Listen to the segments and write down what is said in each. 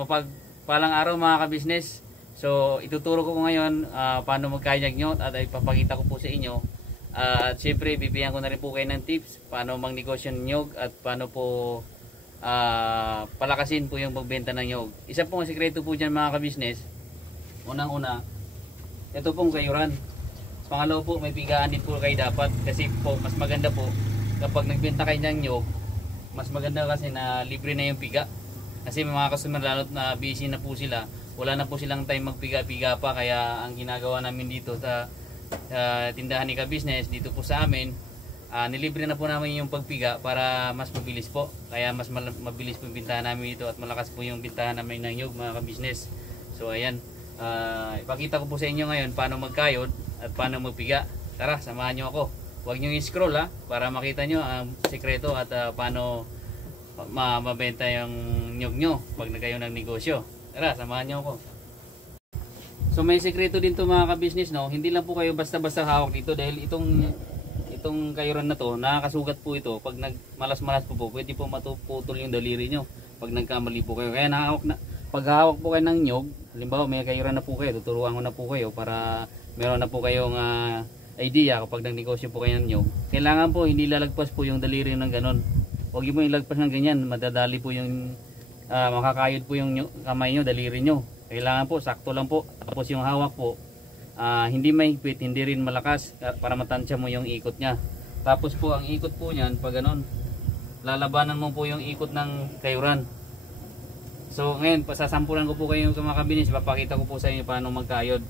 Mapagpalang araw mga ka-business. So ituturo ko ngayon paano magkayag nyo at ipapakita ko po sa inyo. At syempre bibigyan ko na rin po kayo ng tips paano magnegosyo ng nyog at paano po palakasin po yung pagbenta ng nyog. Isa pong sikreto po dyan mga ka-business. Unang-una, ito pong kayuran. Pangalawa po, may pigaan din po kayo dapat kasi po mas maganda po kapag nagbenta kayo ng nyog, mas maganda kasi na libre na yung piga. Kasi may mga customer lalo na busy na po sila, wala na po silang time magpiga-piga pa. Kaya ang ginagawa namin dito sa tindahan ni Ka-Business, dito po sa amin, nilibre na po namin yung pagpiga para mas mabilis po. Kaya mas mabilis po yung bintahan namin dito at malakas po yung bintahan namin ng nyog mga Ka-Business. So ayan, ipakita ko po sa inyo ngayon paano magkayod at paano magpiga. Tara, samahan nyo ako. Huwag nyo i-scroll para makita nyo ang sekreto at paano mabenta yung nyog nyo pag kayo ng negosyo. Tara, samahan nyo ako. So may sekreto din to mga ka-business, no? Hindi lang po kayo basta-basta hawak dito dahil itong kayuran na to, nakakasugat po ito. Pag malas-malas po, pwede po matuputol yung daliri nyo pag nagkamali po kayo. Kaya pag hawak po kayo ng nyog, halimbawa may kayuran na po kayo, tuturuan ko na po kayo para meron na po kayong idea kapag nagnegosyo po kayo ng nyog. Kailangan po hindi lalagpas po yung daliri ng ganon. Huwag mo ilagpas ng ganyan, madadali po yung makakayod po yung kamay nyo, daliri nyo. Kailangan po sakto lang po. Tapos yung hawak po hindi mahigpit, hindi rin malakas para matansya mo yung ikot nya. Tapos po ang ikot po nyan pag ganon, lalabanan mo po yung ikot ng kayuran. So ngayon pasasampulan ko po kayo sa mga ka-business, papakita ko po sa inyo paano magkayod.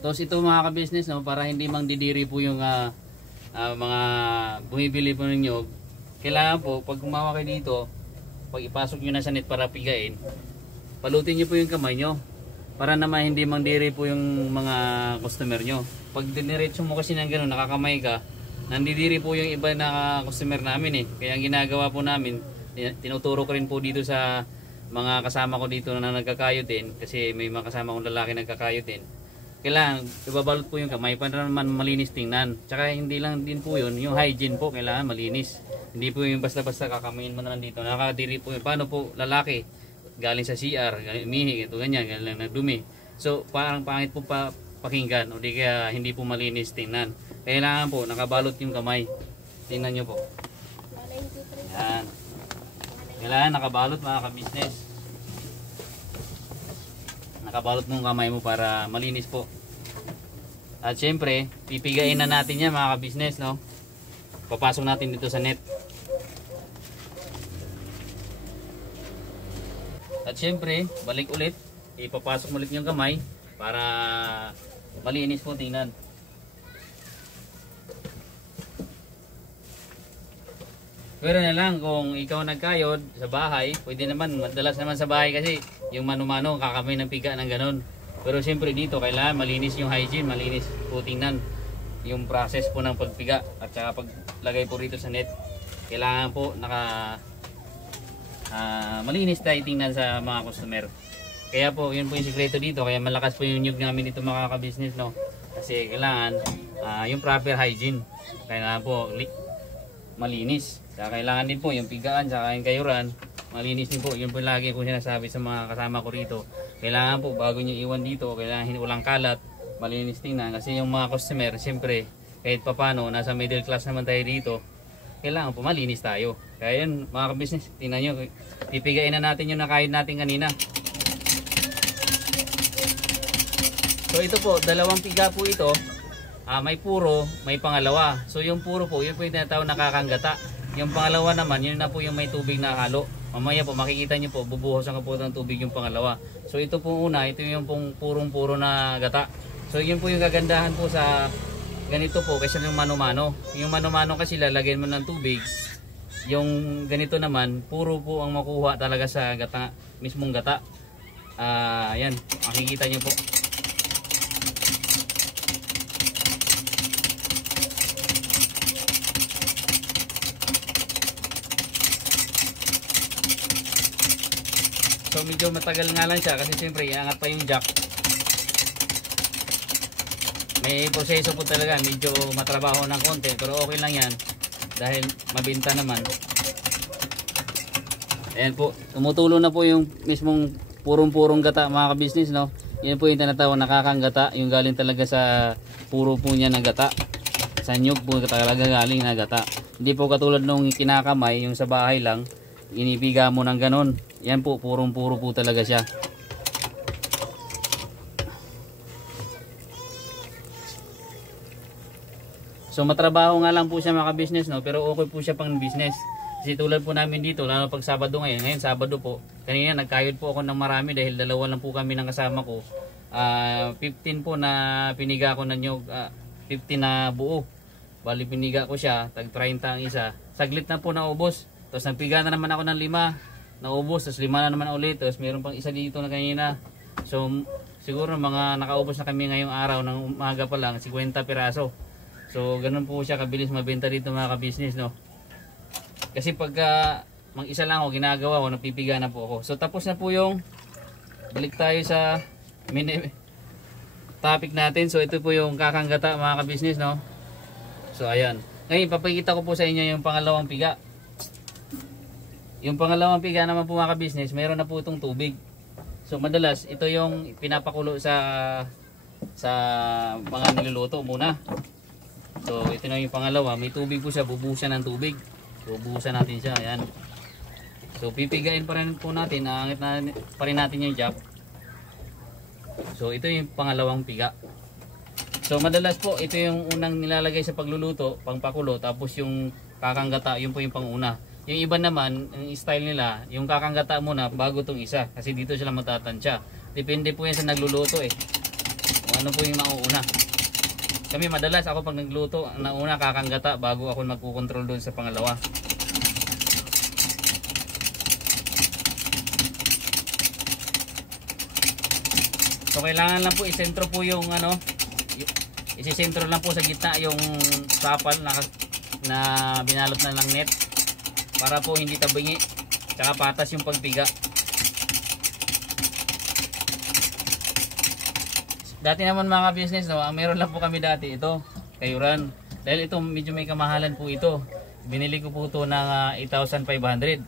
Tapos ito mga ka-business, no, para hindi mangdidiri po yung mga bumibili po ng nyog, kailangan po pag gumawa kayo dito, pag ipasok nyo na sa net para pigain, palutin nyo po yung kamay nyo para naman hindi mangdiri po yung mga customer nyo. Pag diniretso mo kasi ng gano'n, nakakamay ka, nandidiri po yung iba na customer namin Kaya ang ginagawa po namin, tinuturo ko rin po dito sa mga kasama ko dito na nagkakayutin, kasi may mga kasama kong lalaki nagkakayutin. Kailangan ibabalot po yung kamay para naman malinis tingnan. Tsaka hindi lang din po yun, yung hygiene po kailangan malinis. Hindi po yung basta-basta kakamayin mo na lang dito. Nakakadiri po yung paano po lalaki galing sa CR, umihi, ito ganyan, galing na dumi. So parang pangit po pakinggan o di kaya hindi po malinis tingnan. Kailangan po nakabalot yung kamay. Tingnan nyo po. Yan. Kailangan nakabalot mga ka-business. Nakabalot mo yung kamay mo para malinis po. At syempre, pipigain na natin yan mga ka-business, no? Papasok natin dito sa net. At syempre, balik ulit. Ipapasok ulit yung kamay para malinis po tingnan. Pero na lang kung ikaw nagkayod sa bahay, pwede naman, madalas naman sa bahay kasi yung mano-mano kakamay ng piga ng ganon. Pero siyempre dito kailangan malinis yung hygiene, malinis po tingnan yung process po ng pagpiga at saka paglagay po rito sa net. Kailangan po malinis tayo tingnan sa mga customer. Kaya po yun po yung sikreto dito, kaya malakas po yung nyug namin dito mga ka-business, no? Kasi kailangan yung proper hygiene, kailangan po malinis. Saka kailangan din po yung pigaan saka yung kayuran malinis din po. Yun po lagi ko sinasabi sa mga kasama ko rito. Kailangan po bago nyo iwan dito, kailangan walang kalat, malinis tingnan. Kasi yung mga customer, siyempre kahit papano nasa middle class naman tayo dito, kailangan po malinis tayo. Kaya yun mga ka-business, tingnan nyo, pipigain na natin yung nakayod natin kanina. So ito po, dalawang piga po ito. May puro, may pangalawa. So yung puro po, yun po yung tinatawag nakakanggata. Yung pangalawa naman, yun na po yung may tubig na halo. Mamaya po makikita nyo po, bubuhosan ko po ng tubig yung pangalawa. So ito po una, ito yung pong purong-puro na gata. So yun po yung kagandahan po sa ganito po kaysa yung mano-mano. Yung mano-mano kasi lalagyan mo ng tubig. Yung ganito naman, puro po ang makuha talaga sa gata, mismong gata. Yan, makikita nyo po. So medyo matagal nga lang siya kasi siyempre iangat pa yung jack. May proseso po talaga, medyo matrabaho ng konti pero okay lang yan dahil mabenta naman. Ayan po, tumutulo na po yung mismong purong-purong gata mga ka-business, no? Yan po yung tinatawag nakakanggata, yung galing talaga sa puro po niya na gata. Sa nyug po talaga galing na gata. Hindi po katulad nung kinakamay, yung sa bahay lang, inipiga mo ng ganon. Yan po, purong-puro po talaga siya. So matrabaho nga lang po siya mga business, no? Pero okay po siya pang business. Kasi tulad po namin dito, lalo pag Sabado ngayon. Ngayon Sabado po. Kanina nagkayod po ako ng marami dahil dalawa lang po kami ng kasama ko. 15 po na piniga ko na nyog, 15 na buo. Bali piniga ko siya, tag 30 ang isa. Saglit na po naubos. Tapos nagpiga na naman ako ng 5. Naubos, tapos 5 na naman ulit. Tapos meron pang isa dito na kanina. So siguro mga nakaubos na kami ngayong araw ng umaga pa lang, 50 piraso. So ganun po siya kabilis mabenta dito mga ka-business, no? Kasi pagka mag-isa lang ako ginagawa ko, napipiga na po ako. So tapos na po yung balik tayo sa mini topic natin. So ito po yung kakanggata mga ka-business, no? So ayan. Ngayon papakita ko po sa inyo yung pangalawang piga. Yung pangalawang piga naman po mga ka-business, mayroon na po itong tubig. So madalas ito yung pinapakulo sa mga niluluto muna. So ito na yung pangalawa, may tubig po siya, bubuhusan ng tubig. Bubuhusan natin siya, ayan. So pipigain pa rin po natin, aangit na pa rin natin yung jack. So ito yung pangalawang piga. So madalas po ito yung unang nilalagay sa pagluluto, pangpakulo, tapos yung kakanggata, yun po yung panguna. Yung iba naman, yung style nila, yung kakanggata muna bago itong isa. Kasi dito sila matatansya. Depende po yan sa nagluluto eh. Kung ano po yung nauuna. Kami madalas, ako pag nagluto, nauna kakanggata bago ako magkukontrol doon sa pangalawa. So kailangan lang po isentro po yung ano, isisentro lang po sa gitna yung sapal na binalot na ng net. Para po hindi tabingi, tsaka patas yung pagpiga. Dati naman mga business, no, meron lang po kami dati ito, kayuran. Dahil ito medyo may kamahalan po ito. Binili ko po ito ng 8,500.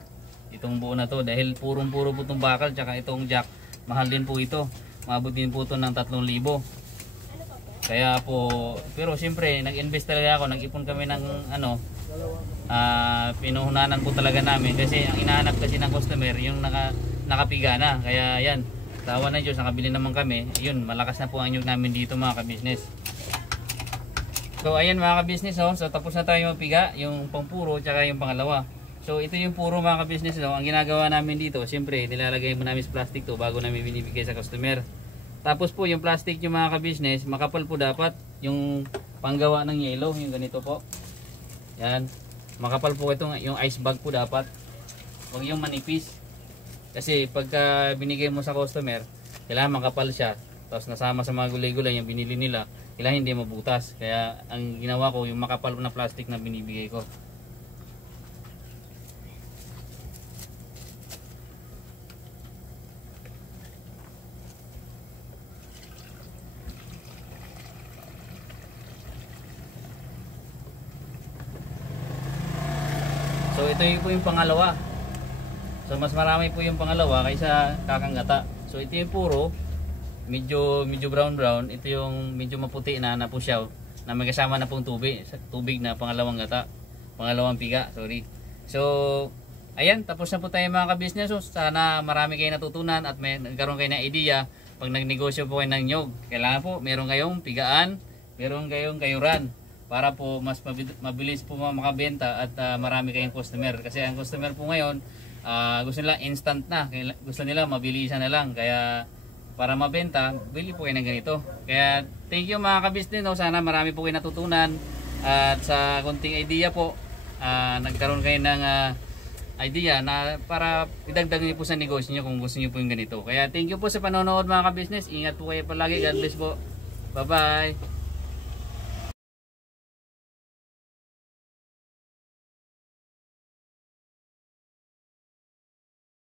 Itong buo na to dahil purong-puro po itong bakal tsaka itong jack. Mahal din po ito. Maabot din po ito ng 3,000. Kaya po, pero siyempre nag-invest talaga ako, nag-ipon kami ng ano, pinuhunanan po talaga namin kasi ang inahanap kasi ng customer yung nakapiga na. Kaya yan, tawa na Diyos, nakabili naman kami. Yun, malakas na po ang nyug namin dito mga ka-business. So ayan mga ka-business, oh. So tapos na tayo mapiga, yung pangpuro tsaka yung pangalawa. So ito yung puro mga ka-business, oh. Ang ginagawa namin dito, siyempre nilalagay mo namin sa plastic to bago namin binibigay sa customer. Tapos po yung plastic yung mga ka-business, makapal po dapat yung panggawa ng yelo, yung ganito po. Yan. Makapal po itong yung ice bag po dapat. Huwag yung manipis. Kasi pagka binigay mo sa customer, kailangan makapal siya. Tapos nasama sa mga gulay-gulay yung binili nila, kailangan hindi mabutas. Kaya ang ginawa ko yung makapal na plastic na binibigay ko. So ito yung po yung pangalawa. So mas marami po yung pangalawa kaysa kakanggata. So ito yung puro medyo brown. Ito yung medyo maputi na napusyaw na may kasama na pong tubig na pangalawang gata. Pangalawang piga, sorry. So ayan, tapos na po tayo mga ka-business. So, sana marami kayo natutunan at may nagkaroon kayo ng idea pag nagnegosyo po kayo ng nyog. Kailangan po meron kayong pigaan, meron kayong kayuran, para po mas mabilis po makabenta at marami kayong customer. Kasi ang customer po ngayon, gusto nila instant na, gusto nila mabilisan na lang, kaya para mabenta, bili po kayo ng ganito. Kaya thank you mga kabisnes, no? Sana marami po kayo natutunan at sa konting idea po, nagkaroon kayo ng idea na para idagdag niyo po sa negosyo niyo kung gusto niyo po yung ganito. Kaya thank you po sa panonood mga kabisnes, ingat po kayo palagi, God bless po, bye bye.